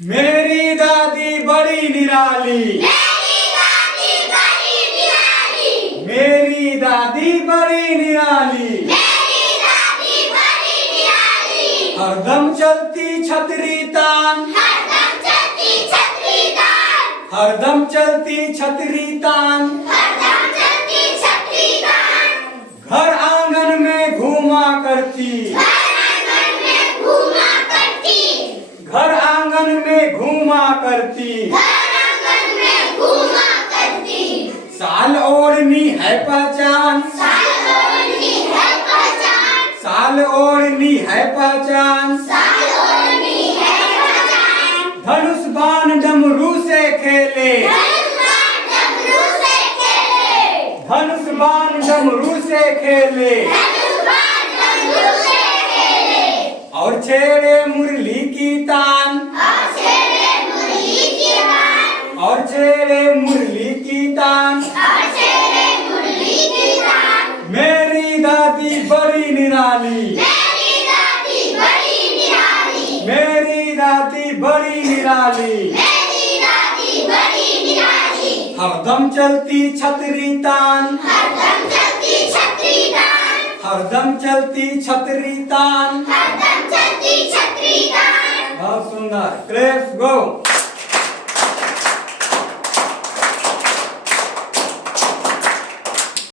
मेरी दादी बड़ी निराली। मेरी दादी बड़ी निराली। हरदम चलती छतरी तान। हरदम चलती छतरी तान। घर आंगन में घूमा करती। घर आंगन में घूमा करती। साल ओढ़नी है पहचान। साल ओढ़नी है पहचान। धनुष बाण डमरू से खेले। धनुष बाण डमरू से खेले। और छेड़े मुरली की तान। और छेड़े मुरली की तान। मेरी दादी बड़ी निराली। मेरी दादी बड़ी निराली। हरदम चलती छतरी तान। हरदम चलती छतरी तान। बहुत सुंदर। क्लैप्स गो।